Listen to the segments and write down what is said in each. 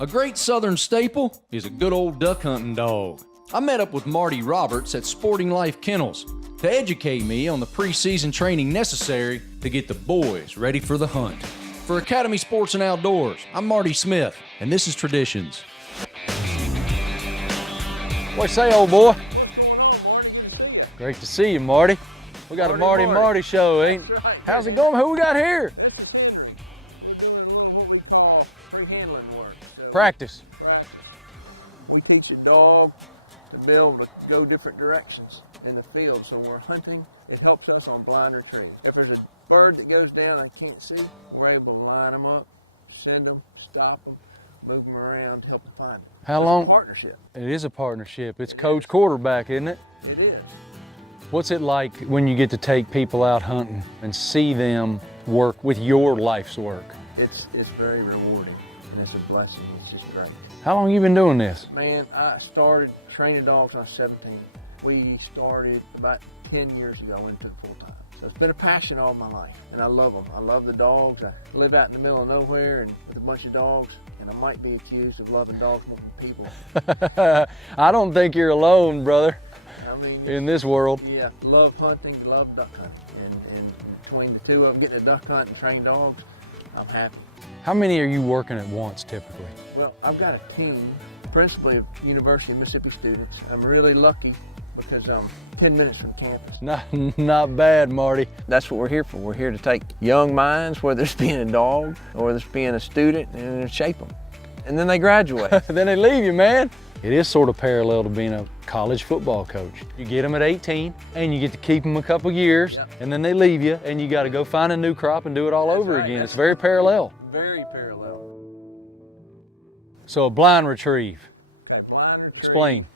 A great Southern staple is a good old duck hunting dog. I met up with Marty Roberts at Sporting Life Kennels to educate me on the preseason training necessary to get the boys ready for the hunt. For Academy Sports and Outdoors, I'm Marty Smith, and this is Traditions. What you say, old boy? Great to see you, Marty. We got a Marty show, ain't? That's right. How's it going? Who we got here? We're doing what we call free handling work. So Practice. we teach a dog to be able to go different directions in the field. So when we're hunting, it helps us on blind retrieve. If there's a bird that goes down I can't see, we're able to line them up, send them, stop them, move them around, help them find them. How long? It's a partnership. It is a partnership. It's coach quarterback, isn't it? It is. What's it like when you get to take people out hunting and see them work with your life's work? It's very rewarding, and it's a blessing. It's just great. How long you been doing this? Man, I started training dogs when I was 17. We started about 10 years ago into it full time. So it's been a passion all my life, and I love them. I love the dogs. I live out in the middle of nowhere and with a bunch of dogs, and I might be accused of loving dogs more than people. I don't think you're alone, brother, I mean, in this world. yeah, love hunting, love duck hunting, and between the two of them, getting a duck hunt and train dogs, I'm happy. How many are you working at once typically? Well, I've got a team, principally of University of Mississippi students. I'm really lucky because I'm 10 minutes from campus. Not bad, Marty. That's what we're here for. We're here to take young minds, whether it's being a dog or whether it's being a student, and shape them. And then they graduate. Then they leave you, man. It is sort of parallel to being a college football coach. You get them at 18 and you get to keep them a couple years, Yep. and then they leave you and you got to go find a new crop and do it all That's over right. again. That's It's very parallel. Very parallel. So a blind retrieve. Okay, blind retrieve. Explain.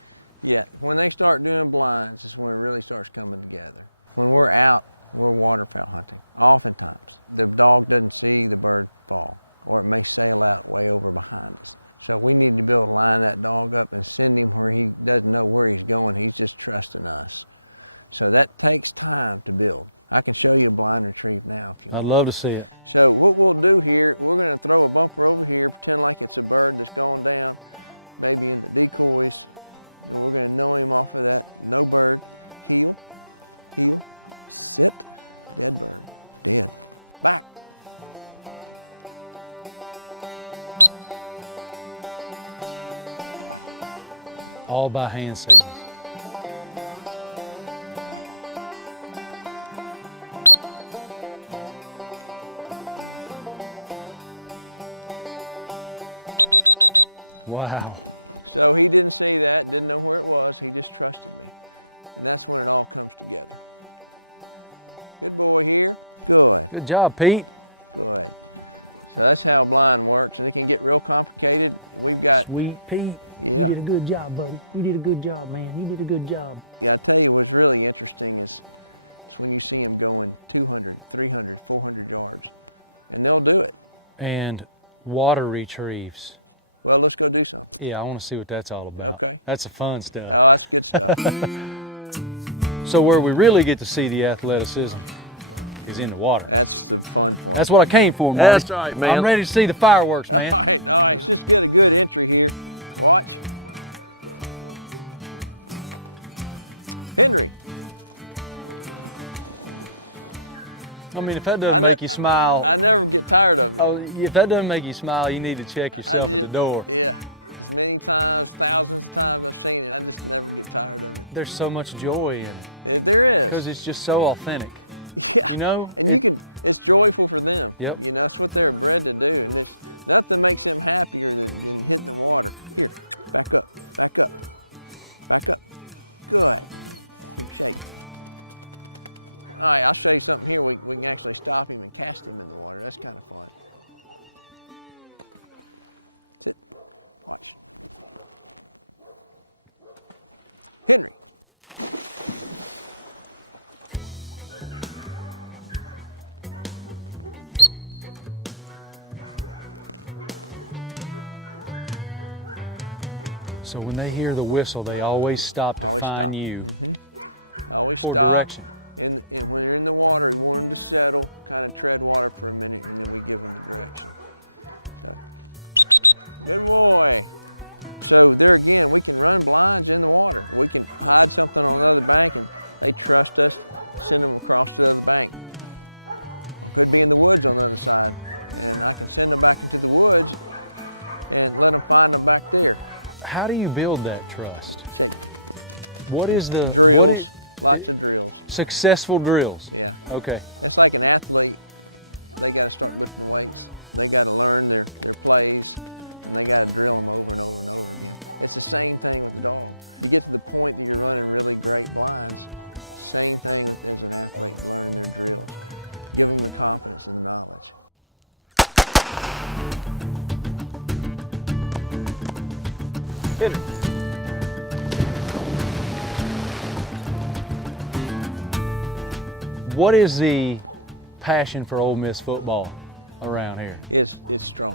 Yeah, when they start doing blinds is when it really starts coming together. When we're out, we're waterfowl hunting. Oftentimes, the dog doesn't see the bird fall, or it may sail out way over behind us. So we need to be able to line that dog up and send him where he doesn't know where he's going. He's just trusting us. So that takes time to build. I can show you a blind retrieve now. I'd love to see it. So what we'll do here, we're going to throw it back over here, pretty like it's a bird that's going down over before. We're going to know him. All by hand signals. Wow. Good job, Pete. That's how blind works, and it can get real complicated. We've got, Sweet Pete. You did a good job, buddy. You did a good job, man. You did a good job. yeah, I'll tell you what's really interesting is when you see them going 200, 300, 400 yards, and they'll do it. And water retrieves. Well, let's go do something. Yeah, I want to see what that's all about. Okay. That's the fun stuff. That's good. So where we really get to see the athleticism is in the water. That's the fun part. That's what I came for, Marty. That's right, man. I'm ready to see the fireworks, man. I mean, if that doesn't make you smile, I never get tired of it. oh, if that doesn't make you smile, you need to check yourself at the door. There's so much joy in it There is. because it's just so authentic. You know, it. It's joyful for them. Yep. You know, that's what they're glad to do. That's what makes them happy. All right, I'll tell you something here. We can actually stop him and cast him in the water. That's kind of fun. So when they hear the whistle, they always stop to find you for direction. And when you're in the water, when you settle, kind of tread water. Good boy. trust us, send them across the bank. Push the woods on the side. Send them back to the woods and let them find them back here. How do you build that trust? What is Drills, lots of drills. successful drills? Yeah. Okay. It's like an athlete. They got to start putting plays. They got to learn their plays. They got to drill. It's the same thing with golf. You get to the point that you're running really great blinds. Same thing with people that are learning their drill. Giving them confidence and knowledge. Hit it. What is the passion for Ole Miss football around here? It's strong.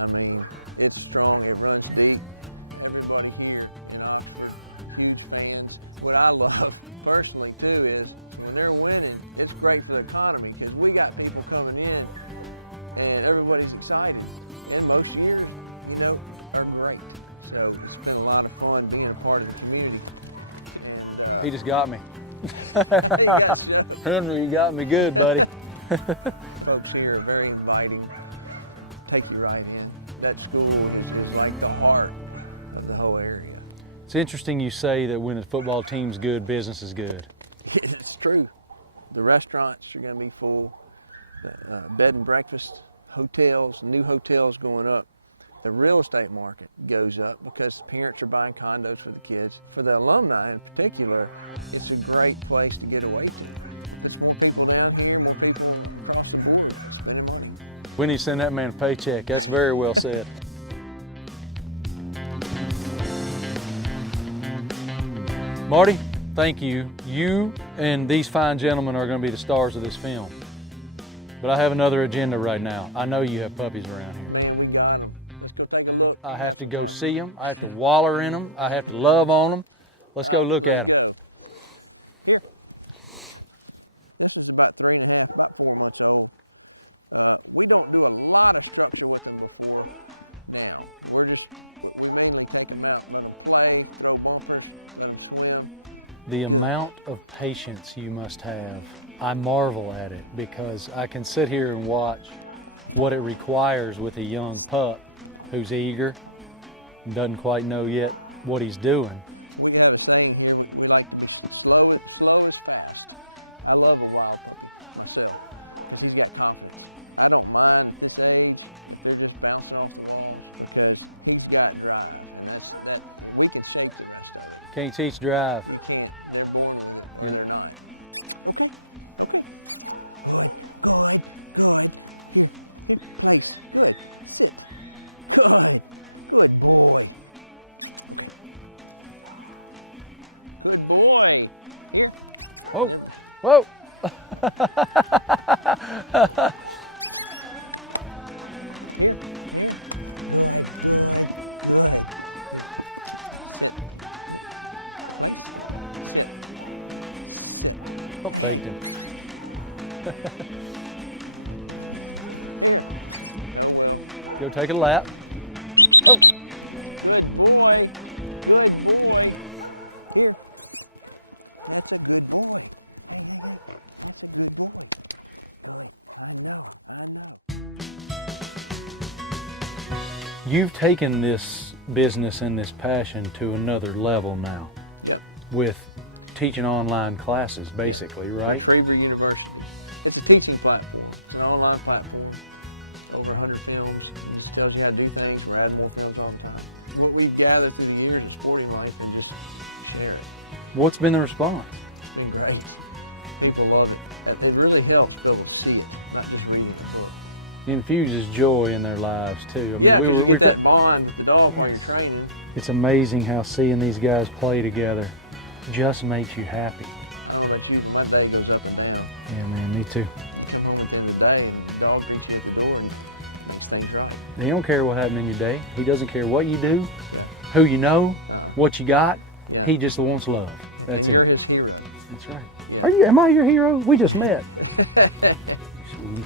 I mean, it's strong. It runs deep. Everybody here in Oxford, huge fans. What I love personally too is when they're winning, it's great for the economy because we got people coming in and everybody's excited. And most years, you know, are great. So it's been a lot of fun being a part of the community. He just got me. Henry, you got me good, buddy. Folks here are very inviting. Take you right in. That school is like the heart of the whole area. It's interesting you say that when the football team's good, business is good. It's true. The restaurants are going to be full. Bed and breakfast, hotels, new hotels going up. The real estate market goes up because parents are buying condos for the kids. For the alumni in particular, it's a great place to get away from. Just more people down here, more people across the board spending money. We need to send that man a paycheck. That's very well said. Marty, thank you. You and these fine gentlemen are going to be the stars of this film. But I have another agenda right now. I know you have puppies around here. I have to go see them. I have to waller in them. I have to love on them. Let's go look at them. This is about 3.5, about 4 months old. We don't do a lot of structure with them before now. We mainly take them out, let them play, throw bumpers, let them swim. The amount of patience you must have, I marvel at it because I can sit here and watch what it requires with a young pup who's eager, doesn't quite know yet what he's doing. Slow is fast. I love a wild puppy myself. He's got confidence. I don't mind his age. They're just bouncing off the wall because he's got drive. We can shape them. Can't teach drive. We can't. They're born with it. They're not. Good boy. Good boy. Whoa, whoa. Oh, faked him. Go take a lap. Oh. Good boy. Good boy. You've taken this business and this passion to another level now. Yep. With teaching online classes, basically, right? Traver University. It's a teaching platform. It's an online platform. Over 100 films. It just tells you how to do things. We're adding more films all the time. What we gather through the years in sporting life and just share it. What's been the response? It's been great. People love it. It really helps be able to see it, not just read it before. It infuses joy in their lives too. I mean, Yeah, we get that bond with the dog while you're training. It's amazing how seeing these guys play together just makes you happy. I don't know about you, but my day goes up and down. Yeah, man, me too. You come home at the end of the day and the dog thinks you at the door and things right. He don't care what happened in your day. He doesn't care what you do, who you know, what you got. Yeah. He just wants love. That's and it. you're his hero. That's right. Yeah. Am I your hero? We just met.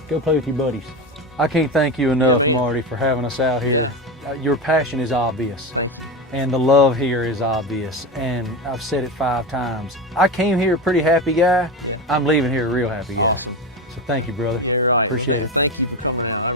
Go play with your buddies. I can't thank you enough, Yeah, man. Marty, for having us out here. Your passion is obvious. Thank you. And the love here is obvious, and I've said it 5 times. I came here a pretty happy guy. I'm leaving here a real happy guy. Awesome. So thank you, brother. You're right. Appreciate it. Thank you for coming out.